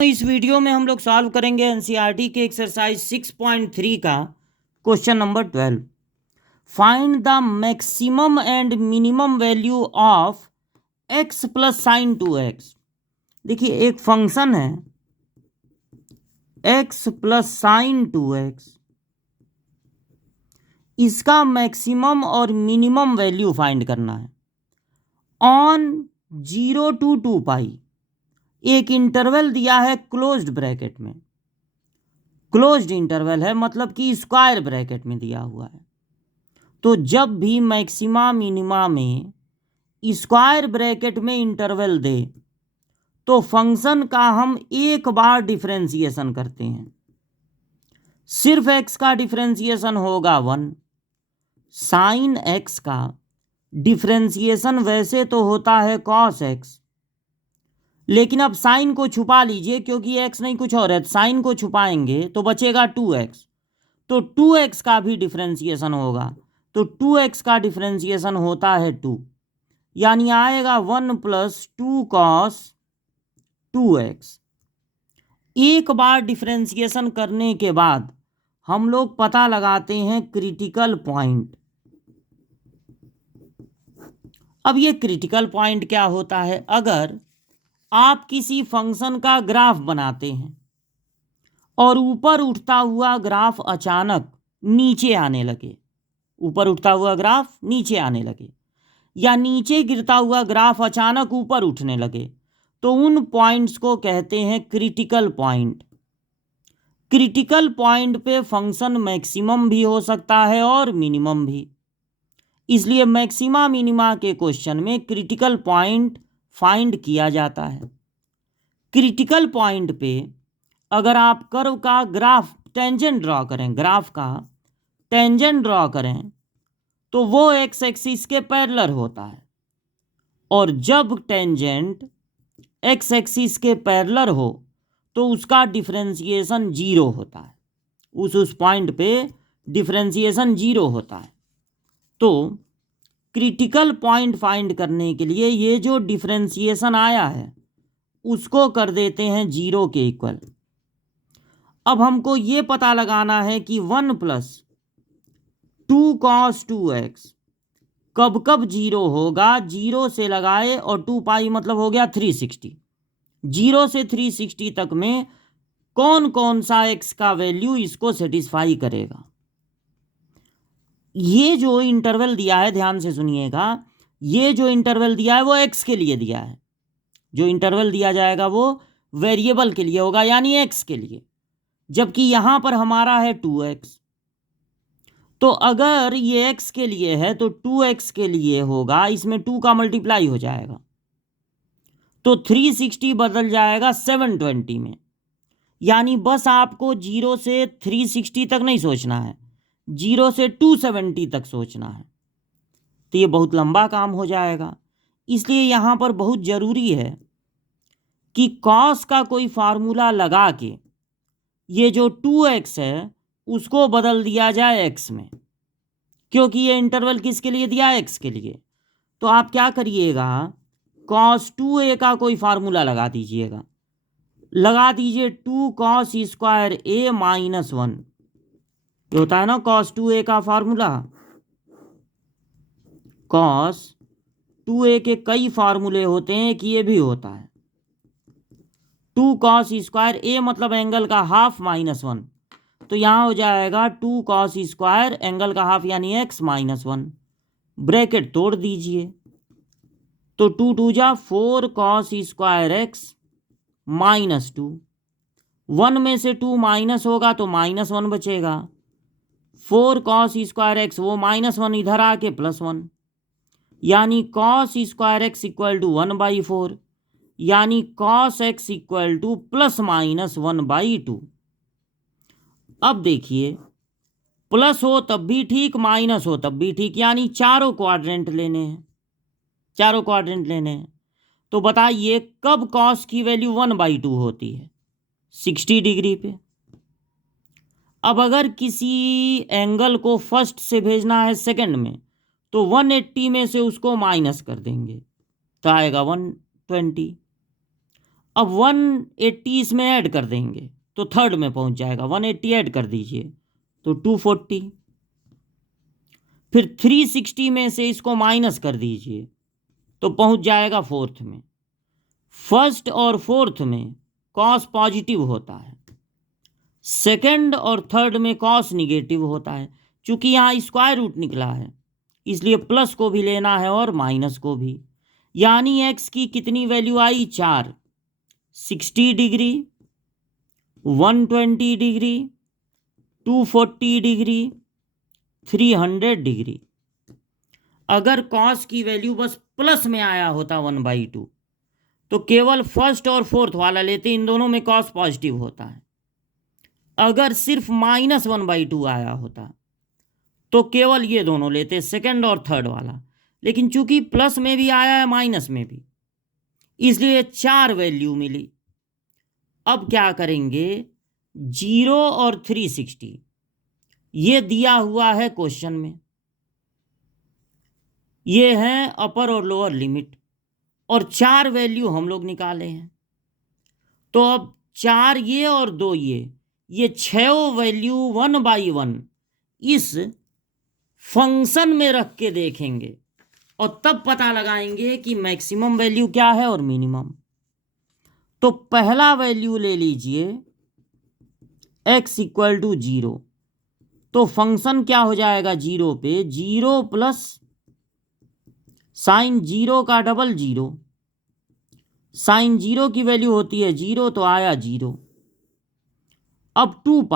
तो इस वीडियो में हम लोग सॉल्व करेंगे एनसीईआरटी के एक्सरसाइज 6.3 का question number 12। Find the maximum and minimum value of x plus sign 2x। देखिए एक फंक्शन है x प्लस साइन 2x, इसका मैक्सिमम और मिनिमम वैल्यू फाइंड करना है ऑन 0 to 2 पाई। एक इंटरवल दिया है क्लोज्ड ब्रैकेट में, क्लोज्ड इंटरवल है मतलब कि स्क्वायर ब्रैकेट में दिया हुआ है। तो जब भी मैक्सिमा मिनिमा में स्क्वायर ब्रैकेट में इंटरवल दे तो फंक्शन का हम एक बार डिफरेंशिएशन करते हैं। सिर्फ x का डिफरेंशिएशन होगा 1। साइन x का डिफरेंशिएशन वैसे तो होता है cos x, लेकिन अब साइन को छुपा लीजिए क्योंकि x नहीं कुछ और है। साइन को छुपाएंगे तो बचेगा 2x, तो 2x का भी डिफरेंशिएशन होगा। तो 2x का डिफरेंशिएशन होता है 2, यानी आएगा 1 प्लस 2 cos 2x। एक बार डिफरेंशिएशन करने के बाद हम लोग पता लगाते हैं क्रिटिकल पॉइंट। अब ये क्रिटिकल पॉइंट क्या होता है? अगर आप किसी फंक्शन का ग्राफ बनाते हैं और ऊपर उठता हुआ ग्राफ अचानक नीचे आने लगे, ऊपर उठता हुआ ग्राफ नीचे आने लगे, या नीचे गिरता हुआ ग्राफ अचानक ऊपर उठने लगे, तो उन पॉइंट्स को कहते हैं क्रिटिकल पॉइंट। क्रिटिकल पॉइंट पे फंक्शन मैक्सिमम भी हो सकता है और मिनिमम भी, इसलिए मैक्सिमा मिनिमा के क्वेश्चन में क्रिटिकल पॉइंट फाइंड किया जाता है। क्रिटिकल पॉइंट पे अगर आप कर्व का ग्राफ टेंजेंट ड्रॉ करें, ग्राफ का टेंजेंट ड्रॉ करें तो वो एक्स एक्सिस के पैरेलल होता है, और जब टेंजेंट एक्स एक्सिस के पैरेलल हो तो उसका डिफरेंशिएशन 0 होता है। उस पॉइंट पे डिफरेंशिएशन 0 होता है। तो क्रिटिकल पॉइंट फाइंड करने के लिए ये जो डिफरेंशिएशन आया है उसको कर देते हैं 0 के इक्वल। अब हमको ये पता लगाना है कि 1 प्लस 2 cos 2x कब कब 0 होगा। 0 से लगाए और 2 पाई मतलब हो गया 360। 0 से 360 तक में कौन कौन सा x का वैल्यू इसको सेटिस्फाई करेगा। ये जो इंटरवल दिया है, ध्यान से सुनिएगा, ये जो इंटरवल दिया है वो x के लिए दिया है। जो इंटरवल दिया जाएगा वो वेरिएबल के लिए होगा, यानी x के लिए, जबकि यहां पर हमारा है 2x। तो अगर ये x के लिए है तो 2x के लिए होगा, इसमें 2 का मल्टीप्लाई हो जाएगा तो 360 बदल जाएगा 720 में। यानी बस आपको 0 से 360 तक नहीं सोचना है, 0 से 270 तक सोचना है, तो ये बहुत लंबा काम हो जाएगा। इसलिए यहाँ पर बहुत ज़रूरी है कि कॉस का कोई फार्मूला लगा के ये जो 2x है उसको बदल दिया जाए x में, क्योंकि ये इंटरवल किसके लिए दिया है? x के लिए। तो आप क्या करिएगा, cos 2a का कोई फार्मूला लगा दीजिएगा। लगा दीजिए 2 cos स्क्वायर a माइनस 1। ये होता है ना cos 2a का फार्मूला। cos 2a के कई फार्मूले होते हैं कि ये भी होता है 2 cos स्क्वायर a मतलब एंगल का हाफ माइनस 1। तो यहाँ हो जाएगा 2 cos स्क्वायर एंगल का हाफ यानी x माइनस 1। ब्रैकेट तोड़ दीजिए तो 2 2 जा 4 cos स्क्वायर x माइनस 2। 1 में से 2 माइनस होगा तो माइनस 1 बचेगा। 4 cos स्क्वायर x वो माइनस 1 इधर आके प्लस 1, यानी cos square x equal to 1/4, यानी cos x equal to plus minus 1/2। अब देखिए, प्लस हो तब भी ठीक, माइनस हो तब भी ठीक, यानी चारों क्वाड्रेंट लेने हैं, चारों क्वाड्रेंट लेने हैं। तो बताइए कब cos की वैल्यू 1/2 होती है? 60 डिग्री पे। अब अगर किसी एंगल को फर्स्ट से भेजना है सेकंड में तो 180 में से उसको माइनस कर देंगे तो आएगा 120। अब 180 इसमें ऐड कर देंगे तो थर्ड में पहुंच जाएगा, 180 ऐड कर दीजिए तो 240। फिर 360 में से इसको माइनस कर दीजिए तो पहुंच जाएगा फोर्थ में। फर्स्ट और फोर्थ में कॉस पॉजिटिव होता है, सेकंड और थर्ड में कॉस निगेटिव होता है। चूंकि यहाँ स्क्वायर रूट निकला है इसलिए प्लस को भी लेना है और माइनस को भी। यानी एक्स की कितनी वैल्यू आई, 4, 60 डिग्री, 120 डिग्री, 240 डिग्री, 300 डिग्री। अगर कॉस की वैल्यू बस प्लस में आया होता 1/2 तो केवल फर्स्ट और फोर्थ वाला लेते, इन दोनों में कॉस पॉजिटिव होता है। अगर सिर्फ -1/2 आया होता तो केवल ये दोनों लेते, सेकंड और थर्ड वाला। लेकिन चूंकि प्लस में भी आया है माइनस में भी, इसलिए 4 वैल्यू मिली। अब क्या करेंगे, 0 और 360 ये दिया हुआ है क्वेश्चन में, ये है अपर और लोअर लिमिट, और 4 वैल्यू हम लोग निकाले हैं। तो अब 4 ये और 2 ये 6 वैल्यू 1/1 इस फंक्शन में रख के देखेंगे और तब पता लगाएंगे कि मैक्सिमम वैल्यू क्या है और मिनिमम। तो पहला वैल्यू ले लीजिए x = 0, तो फंक्शन क्या हो जाएगा 0 पे, 0 प्लस साइन 0 का डबल 0, साइन 0 की वैल्यू होती है 0 तो आया 0। अब 2π,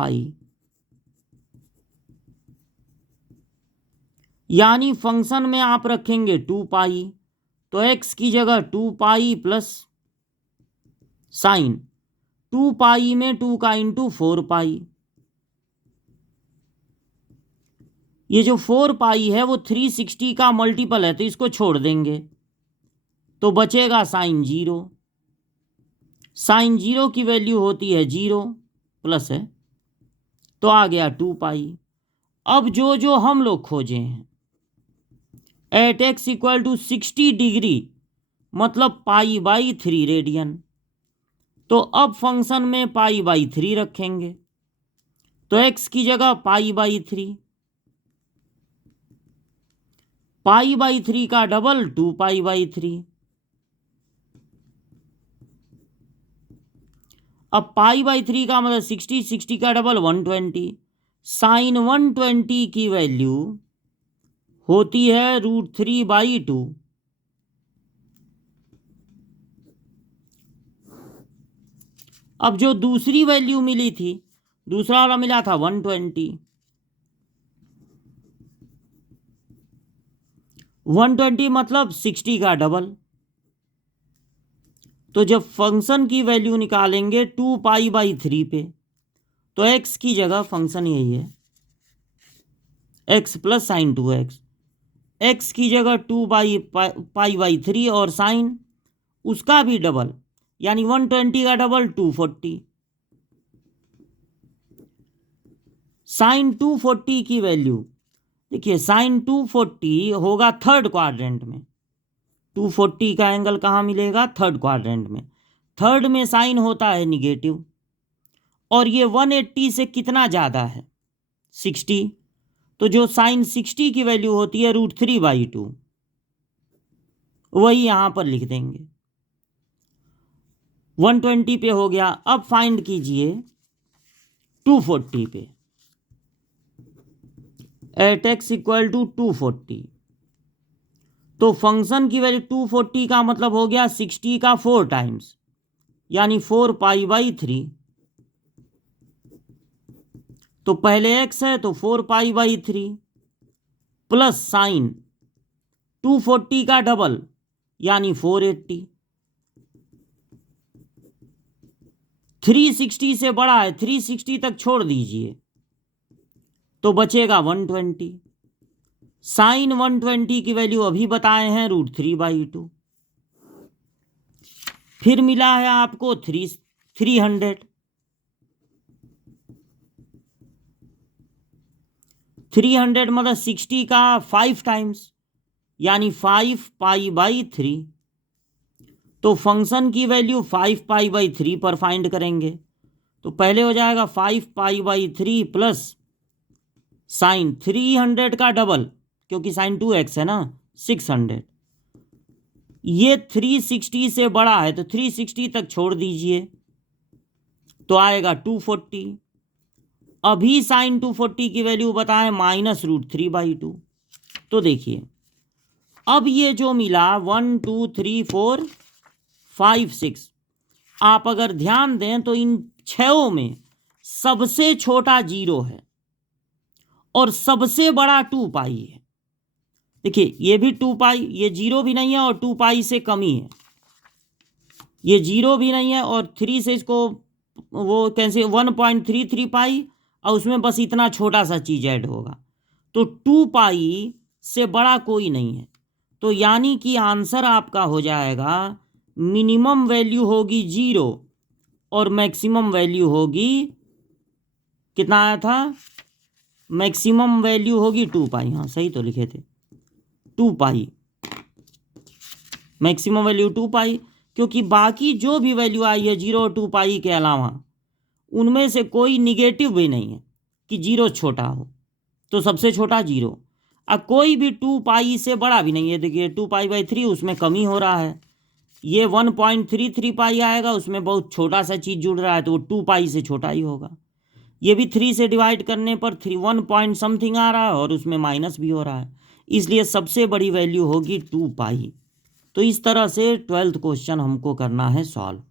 यानी फंक्शन में आप रखेंगे 2π, तो x की जगह 2π प्लस साइन 2π में 2 का इंटू 4π। ये जो 4π है वो 360 का मल्टीपल है तो इसको छोड़ देंगे तो बचेगा साइन 0। साइन 0 की वैल्यू होती है 0 प्लस है तो आ गया 2π। अब जो जो हम लोग खोजे हैं, एट x = 60 डिग्री मतलब π/3 रेडियन, तो अब फंक्शन में π/3 रखेंगे तो x की जगह π/3, π/3 का डबल 2π/3। अब π/3 का मतलब 60, 60 का डबल 120। साइन 120 की वैल्यू होती है √3/2। अब जो दूसरी वैल्यू मिली थी, दूसरा वाला मिला था 120, 120 मतलब 60 का डबल। तो जब फंक्शन की वैल्यू निकालेंगे 2π/3 पे, तो x की जगह फंक्शन यही है x plus sign 2x, x की जगह 2π/3 और साइन उसका भी डबल, यानी 120 का डबल 240। साइन 240 की वैल्यू देखिए, साइन 240 होगा थर्ड क्वाड्रेंट में। 240 का एंगल कहाँ मिलेगा, थर्ड क्वाड्रेंट में। थर्ड में साइन होता है निगेटिव, और ये 180 से कितना ज़्यादा है, 60, तो जो साइन 60 की वैल्यू होती है √3/2, वही यहाँ पर लिख देंगे। 120 पे हो गया। अब फाइंड कीजिए 240 पे, एट x = 240, तो फंक्शन की वैल्यू 240 का मतलब हो गया 60 का 4 टाइम्स, यानी 4π/3। तो पहले x है तो 4π/3 प्लस साइन 240 का डबल यानी 480। 360 से बड़ा है, 360 तक छोड़ दीजिए तो बचेगा 120। साइन 120 की वैल्यू अभी बताए हैं √3/2। फिर मिला है आपको 300, 300 मतलब 60 का 5 टाइम्स, यानी 5π/3। तो फंक्शन की वैल्यू 5π/3 पर फाइंड करेंगे। तो पहले हो जाएगा 5π/3 प्लस साइन 300 का डबल, क्योंकि साइन 2x है ना, 600। ये 360 से बड़ा है तो 360 तक छोड़ दीजिए, तो आएगा 240। अभी साइन 240 की वैल्यू बताएं -√3/2। तो देखिए अब ये जो मिला 1 2 3 4 5 6, आप अगर ध्यान दें तो इन छयों में सबसे छोटा 0 है और सबसे बड़ा 2π है। देखिए ये भी 2π, ये 0 भी नहीं है और 2π से कम ही है। ये 0 भी नहीं है और 3 से इसको वो कैसे 1.33π, और उसमें बस इतना छोटा सा चीज ऐड होगा, तो 2π से बड़ा कोई नहीं है। तो यानी कि आंसर आपका हो जाएगा मिनिमम वैल्यू होगी 0 और मैक्सिमम वैल्यू होगी, कितना आया था, मैक्सिमम वैल्यू होगी 2π। हाँ सही तो लिखे थे, 2π, मैक्सिमम वैल्यू 2π, क्योंकि बाकी जो भी वैल्यू आई है 0 और 2π के अलावा उनमें से कोई निगेटिव भी नहीं है कि 0 छोटा हो, तो सबसे छोटा 0। अब कोई भी 2π से बड़ा भी नहीं है। देखिए 2π/3 उसमें कमी हो रहा है, ये 1.33π आएगा, उसमें बहुत छोटा सा चीज़ जुड़ रहा है, तो वो 2π से छोटा ही होगा। ये भी 3 से डिवाइड करने पर 1 पॉइंट समथिंग आ रहा है और उसमें माइनस भी हो रहा है, इसलिए सबसे बड़ी वैल्यू होगी 2π। तो इस तरह से 12th क्वेश्चन हमको करना है सॉल्व।